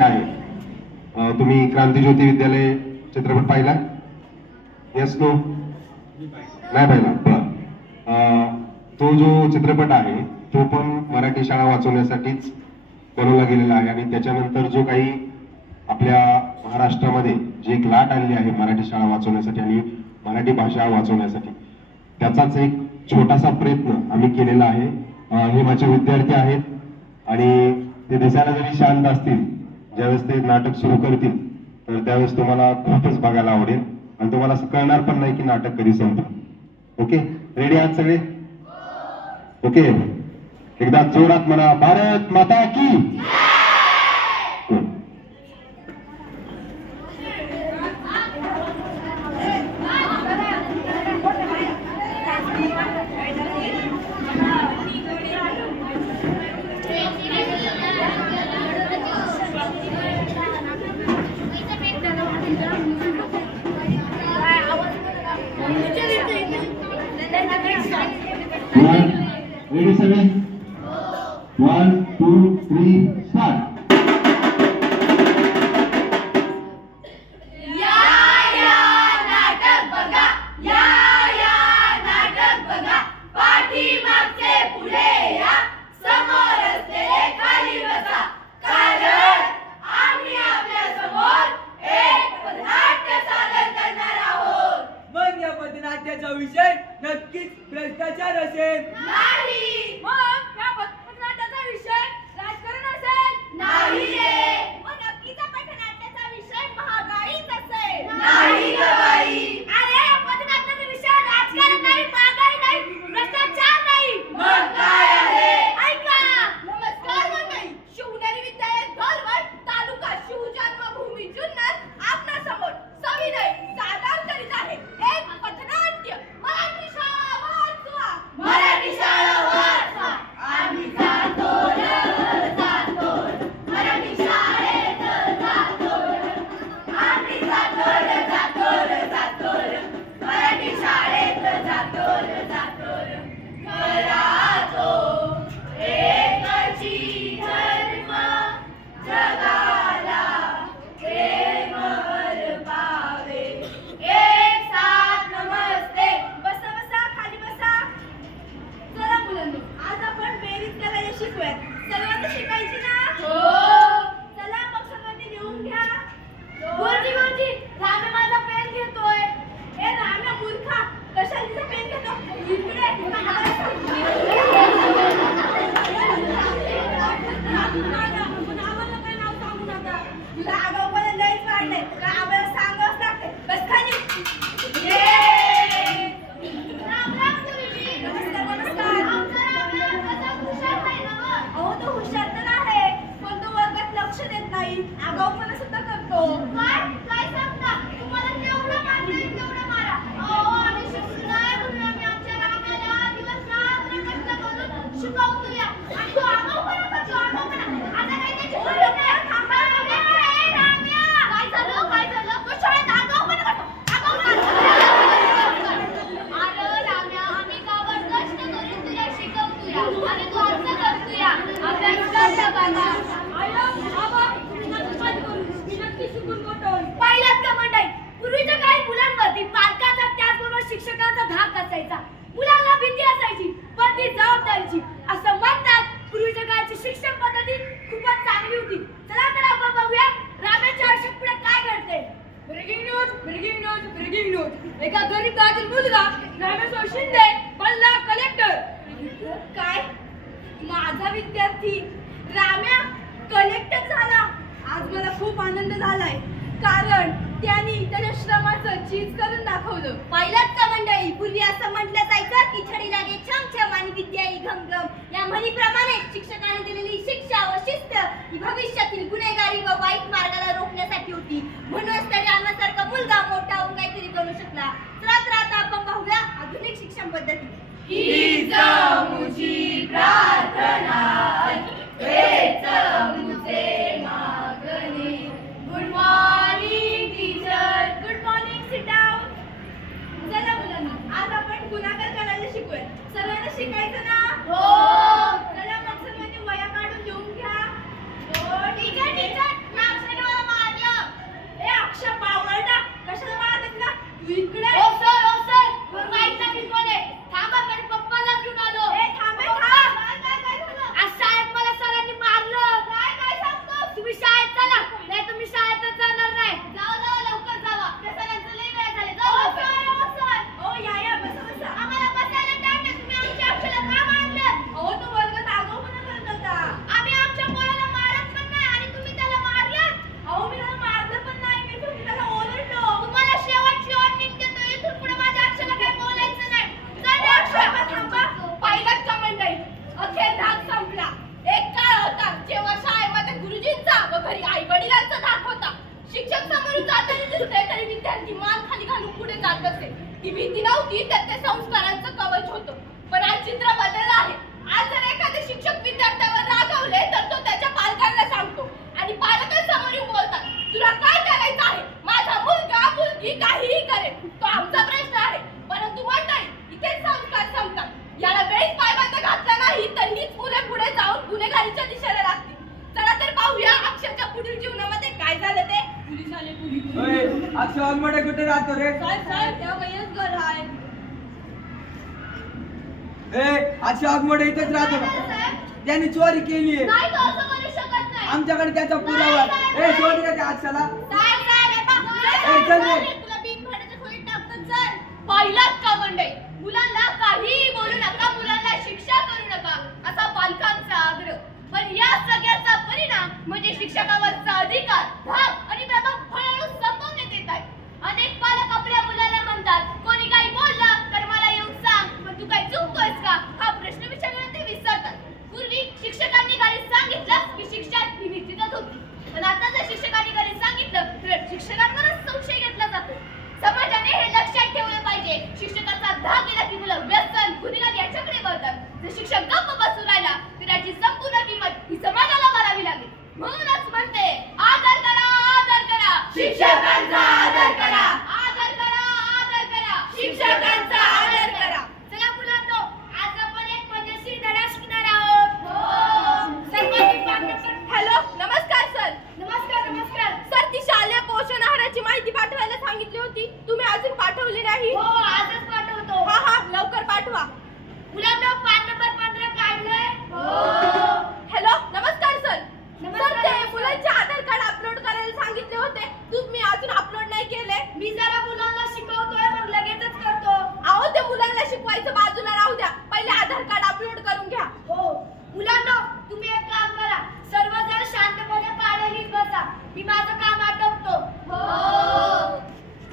आहे. तुम्ही क्रांतिज्योती विद्यालय चित्रपट पाहिला? Yes no? नाही पाहिला. तो जो चित्रपट आहे तो पण मराठी शाळा वाचवण्यासाठीच बनवला गेलेला आहे आणि त्याच्यानंतर जो काही आपल्या महाराष्ट्रामध्ये जी एक लाट आलेली आहे मराठी शाळा वाचवण्यासाठी आणि मराठी भाषा वाचवण्यासाठी, त्याचाच एक छोटासा प्रयत्न आम्ही केलेला आहे. हे माझे विद्यार्थी आहेत आणि ते दिसायला जरी शांत असतील, ज्यावेळेस ते नाटक सुरू करतील तर त्यावेळेस तुम्हाला खूपच बघायला आवडेल आणि तुम्हाला असं कळणार पण नाही की नाटक कधी संपलं. ओके, रेडी आहात सगळे? ओके, एकदा जोरात म्हणा, भारत माता की. Ready, 7, 1, 2, 3, start. विषय नक्कीच भ्रष्टाचार असेल. नाही. मग या पथनाट्याचा विषय राजकारण असेल. नाही. मग नक्कीच पथनाट्याचा विषय महागाईच असेल. नाही ग बाई. अरे पथनाट्याचा विषय राजकारण नाही, महागाई नाही, भ्रष्टाचार नाही. मग काय आहे? ऐका. नमस्कार मंडळी, शिवनेरी विद्यालय गलवड, तालुका शिवजन्मभूमी जुन्नर आपल्या समोर सविनय सादर करीत आहे एक पथनाट्य. मराठी शाळा वाचवा, मराठी शाळा वाचवा, आम्ही जातो जातो, मराठी शाळेत जातो, आम्ही जातो जातो जातो, मराठी शाळेत जातो जातो. करातो एकची धर्म, जगाला प्रेम पावे. एक साथ नमस्ते. बसा बसा, खाली बसा. चला मुलांनो, आज आपण बेरीज करायला शिकूयात. सर्वांना शिकायची ना? हो. चला मग सर्वांनी लिहून घ्या. गुरुजी गुरुजी, रामे माझा पेन घेतोय. ए राम्या मूर्खा, कशाला तिचा पेन घेतो? इकडे नावाला काय नाव सांगू नका. तुला आगाऊपणा लईच वाढलंय. का आम्हाला सांगावंच लागतंय. बस खाली. राम राम गुरुजी. नमस्कार नमस्कार. अहो तो हुशार तर आहे, पण तो वर्गात लक्ष देत नाही, आगाऊपणा सुद्धा करतो. काय सांगता? तुम्हाला केवढं मारतंय तेवढं मारा. अहो आम्ही शिकलो नाही म्हणून आम्ही आमच्या रामाला दिवस रात्र कष्ट करून शिकवतोय आणि तो आगाऊपणा करतो. आगाऊपणा आता काही त्याची गरज नाही. थांबा राम्या. काय झालं? तो शाळेत आगाऊपणा करतो. अरे राम्या, आम्ही गावात कष्ट करून तुला शिकवतोय आणि तू असं करतोय. अभ्यास कर बाबा. पाहिलात का मंडळी, पूर्वीच्या काही मुलांवरती पालकांचा त्याचबरोबर शिक्षकांचा धाक असायचा. मुलांना भीती असायची पण ती जबाबदारीची. असं म्हणतात पूर्वीच्या काळची शिक्षण पद्धती खूपच चांगली होती. चला तर आपण बघूया रामेच्या आयुष्यात पुढे काय घडते. Breaking news. एका गरीब घरातील मुलगा रामेश्वर शिंदे बनला कलेक्टर. काय? माझा विद्यार्थी राम्या कलेक्टर झाला. आज मला खूप आनंद झालाय, कारण त्यांनी त्याच्या श्रमाचं चीज करून दाखवलं. पाहिलात का मंडळी, पूर्वी असं म्हटलं जायचं की छडी लागे छमछम आणि विद्या ही घमघम. या म्हणीप्रमाणे शिक्षकांनी दिलेली शिक्षा व शिस्त ही भविष्यातील गुन्हेगारी व वाईट मार्गाला रोखण्यासाठी होती. म्हणूनच तरी आम्हासारखा मुलगा मोठा होऊन काहीतरी करू शकला. चला तर आता आपण पाहूया आधुनिक शिक्षण पद्धती. हीच मुझी प्रार्थना, हेच मुझे मागणे. Good morning teacher. Good morning, sit down. चला मुलांनो, आज आपण गुन्हागार करायला शिकूया. सर्वांना शिकायचं ना? हो. चला मग सर्वांनी वया काढून लिहून घ्या. ठीक आहे टीचर. ती भीती नव्हती तर ते संस्कारांचं कवच होतं. पण आज चित्र बदललं आहे. आज जर एखादे शिक्षक विद्यार्थ्यावर रागावले तर तो त्याच्या पालकांना सांगतो आणि पालकांसमोर येऊन बोलतात, तुला काय करायचं आहे? माझा मुलगा मुलगी काहीही करेल, तो आमचा प्रश्न आहे. परंतु मंडळी, इथेच संस्कार संपतात. याला वेळीच पायबंद घातला नाही तर हीच मुले पुढे जाऊन गुन्हेगारीच्या दिशेला लागतील. चला तर पाहूया अक्षरच्या पुढील जीवनामध्ये काय झालं ते. पोलीस आले, पोलीस. अक्षय वाघमोडे कुठे राहतो रे? साहेब त्या वयच घर आहे. अक्षय वाघमोडे इथेच राहतो का? त्यांनी चोरी केली आहे. नाही, तो असं करू शकत नाही. आमच्याकडे त्याचा पुरावा आहे. चोरी का त्या अक्षला? चल रे. तुला बिन भाड्याच्या खोलीत टाकतो, चल. पाहिलात का मंडळी, मुलांना काहीही बोलू नका, मुलांना शिक्षा करू नका असा पालकांचा आग्रह. पण या सगळ्याचा परिणाम म्हणजे शिक्षकावरचा अधिकार, धाक आणि प्रभाव हळूहळू संपवण्यात येत आहे. अनेक पालक आपल्या मुलाला म्हणतात, कोणी काही बोललं तर मला येऊन सांग, पण तू काही चुकतोयस का हा प्रश्न विचारण्यात ते विसरतात. पूर्वी शिक्षकांनी काही सांगितलं की शिक्षा ही निश्चितच होती. पण आता जर शिक्षकांनी काही सांगितलं तर शिक्षकांवरच संशय घेतला जातो. समाजाने हे लक्षात ठेवलं पाहिजे. शिक्षकाचा धाक गेला की मुलं व्यसन, गुन्हेगारी याच्याकडे वळतात. जर शिक्षक गप्प बसून राहिला तर त्याची संपूर्ण किंमत ही समाजाला भरावी लागेल. म्हणूनच म्हणते, आदर करा, आदर करा, शिक्षकांचा आदर करा, आदर करा, आदर करा, शिक्षकांचा आदर करा. चला मुलांनो, आज आपण एक मजेशीर धडा शिकणार आहोत. सर्वांनी पाठवून. हॅलो, नमस्कार सर. नमस्कार, नमस्कार. सर, ती शालेय पोषण आहाराची माहिती पाठवायला सांगितली होती, तुम्ही अजून पाठवली नाही. हो, आजच पाठवतो. हा हा, लवकर पाठवा. मुलांना पाठ नंबर 15 काढलंय. हो. हॅलो, नमस्कार सर. सर, ते मुलांचे आधार कार्ड अपलोड करायला सांगितले होते, तुम्ही अजून अपलोड नाही केले. मी जरा मुलांना शिकवतोय, मग लगेचच करतो. अहो, ते मुलांना शिकवायचं बाजूला राहू द्या, पहिले आधार कार्ड अपलोड करून घ्या. हो. मुलांना, तुम्ही एक काम करा, सर्वजण शांतपणे पाढे लिहित बसा. मी माझं काम आटोपतो. हो.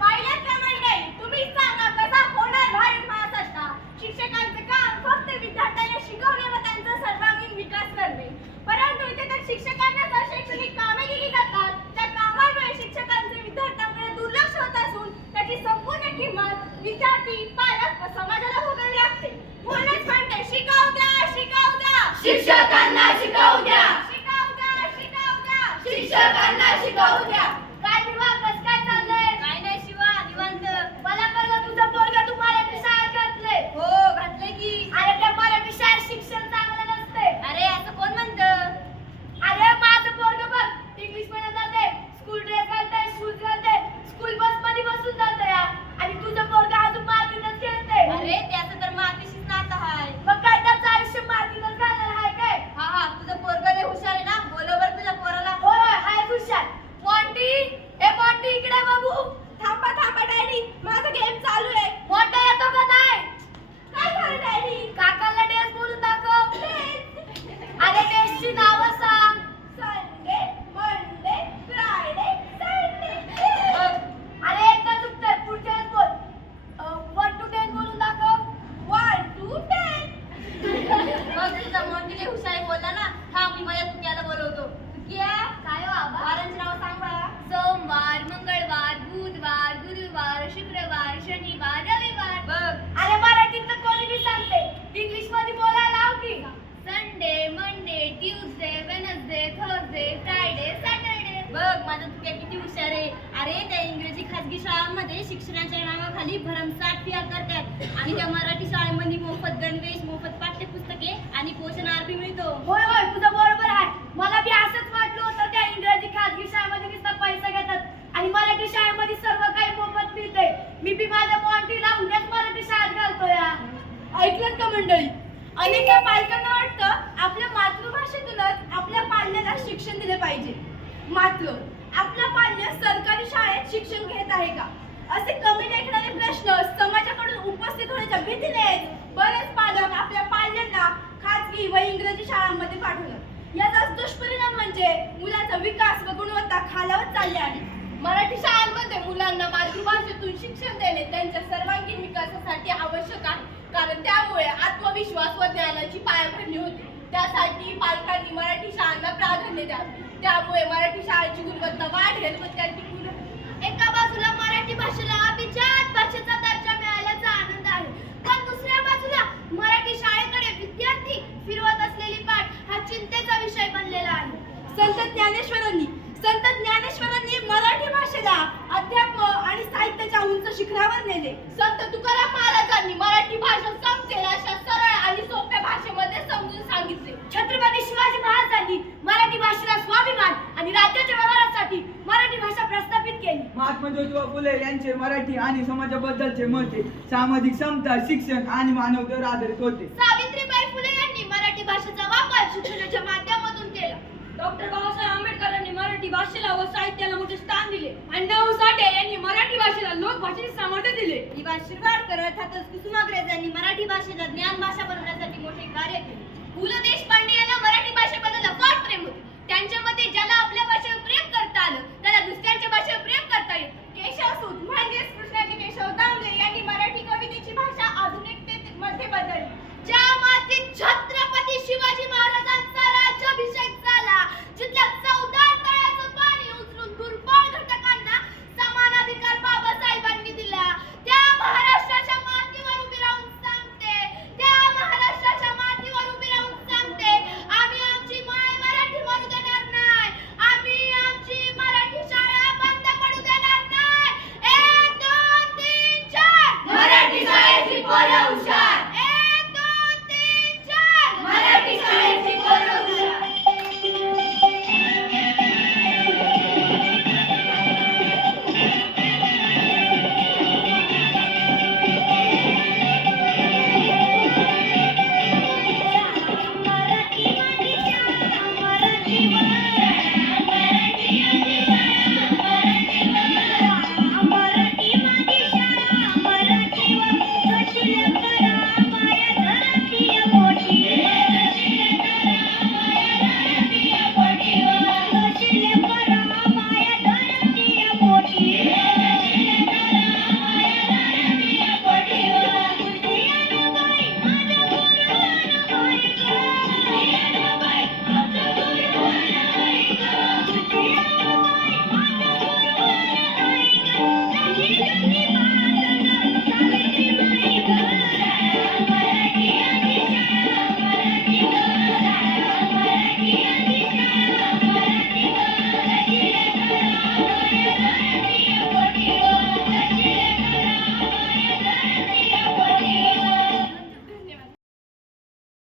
पाहिलं का मंडळी, तुम्ही सांगा कसा होणार भारत महाराष्ट्र. शिक्षकांचे काम फक्त विद्यार्थ्यांना शिकवणे व त्यांचा सर्वांगीण विकास करणे. परंतु इथे तर शिक्षकांना तर शैक्षणिक कामे दिली जातात. त्या कामांमुळे शिक्षकांचे विद्यार्थ्यांकडे दुर्लक्ष होत असून त्याची संपूर्ण किंमत विद्यार्थी, पालक व समाजाला भोगावी लागते. म्हणूनच म्हणते, शिकवू द्या, शिकवू द्या, शिक्षकांना शिकवू द्या, शिकवू द्या, शिकवू द्या, शिक्षकांना शिकवू द्या. काय विवाह, कसं काय चाललंय? काय नाही शिवा, निवांत. मला कळलं तुझं पोरगं तू मराठी शाळेत घातलंय. हो, घातलंय की. अरे त्या मराठी शाळेत शिक्षण चांगलं नसते. अरे असं कोण म्हणतं? अरे माझं पोरगं बघ, इंग्लिश मध्ये जाते, स्कूल ड्रेस घालते, शूज घालते, स्कूल बस मध्ये बसून जाते या. आणि तुझं पोरगं अजून मातीतच खेळते. अरे त्याचं तर मातीशीच नातं आहे. मग काय त्याचं आयुष्य मातीतच घालणार आहे काय? हा हा, तुझं पोरगं लय हुशार आहे ना, बोलवर तुझ्या पोराला. होय होय, हाय हुशार. मॉन्टी, ए मॉन्टी, इकडे बघू. थांबा थांबा डॅडी, माझा गेम चालू आहे. मोठा येतो का नाही? काय झालं डॅडी? काकाला डेस बोलून दाखव. अरे डेसची नावं सांग. Sunday, Monday, Friday, Sunday. अरे एकदा चुकतंय, पुढच्या वेळेस बोल. 1 to 10 बोलून दाखव. 1 to 10. मग तुझा मॉन्टीले हुशारी बोलला ना, हा मी माझ्या तुक्याला बोलवतो. तुक्या, काय बाबा? वारांची नावं सांग बा. सोमवार, मंगळवार, बुधवार, गुरुवार, शुक्रवार, शनिवार, रविवार. बघ, अरे मराठीत तर कोणी बी सांगते, इंग्लिश मध्ये बोलायला लाव की. Sunday, Monday, Tuesday, Wednesday, Thursday, Friday, Saturday. बघ, माझा तुक्या किती हुशार आहे. अरे त्या इंग्रजी खाजगी शाळांमध्ये शिक्षणाच्या नावाखाली भरमसाठ फी आकारतात आणि त्या मराठी शाळेमध्ये मोफत गणवेश, मोफत पाठ्यपुस्तके आणि पोषण आहार बी मिळतो. होय होय, तुझं बरोबर आहे. मला बी असंच वाटलं होतं, त्या इंग्रजी खाजगी शाळेमध्ये नुसता पैसा घेतात आणि मराठी शाळेमध्ये सर्व काही मोफत मिळते. मी बी माझ्या मॉन्टीला उद्याच मराठी शाळेत घालतो या. ऐकलं का मंडळी? अनेक पालकांना वाटतं आपल्या मातृभाषेतूनच आपल्या पाल्याला शिक्षण दिले पाहिजे. मात्र आपला पाल्य सरकारी शाळेत शिक्षण घेत आहे का, असे कमी लेखणारे प्रश्न समाजाकडून उपस्थित होण्याच्या भीतीने बरेच पालक आपल्या पाल्यांना खाजगी व इंग्रजी शाळांमध्ये पाठवतात. याचा दुष्परिणाम म्हणजे मुलाचा विकास व गुणवत्ता खालावत चालली आहे. मराठी शाळांमध्ये मुलांना मातृभाषेतून शिक्षण देणे त्यांच्या सर्वांगीण विकासासाठी आवश्यक आहे, कारण त्यामुळे आत्मविश्वास व ज्ञानाची पायाभरणी होते. त्यासाठी पालकांनी मराठी शाळांना प्राधान्य द्यावे. त्यामुळे मराठी शाळेची गुणवत्ता वाढेल व त्याची एका बाजूला मराठी भाषेला अभिजात भाषेचा दर्जा मिळाला महात्मा ज्योतिबा फुले यांचे मराठी आणि समाजाबद्दलचे मते सामाजिक समता, शिक्षण आणि मानवतेवर आधारित होते. सावित्रीबाई फुले यांनी मराठी भाषेचा वापर शिक्षणाच्या माध्यमातून केला. डॉक्टर बाबासाहेब आंबेडकरांनी मराठी भाषेला व साहित्याला मोठे स्थान दिले. अण्णाभाऊ साठे यांनी मराठी भाषेला लोकभाषेचे सामर्थ्य दिले. विवा शिरवाडकर अर्थातच कुसुमाग्रज यांनी मराठी भाषेला ज्ञान भाषा बनवण्यासाठी मोठे कार्य केले. पु ल देशपांडे यांना मराठी भाषेबद्दल अफाट प्रेम होते. त्यांच्या मते ज्याला आपल्या भाषेवर प्रेम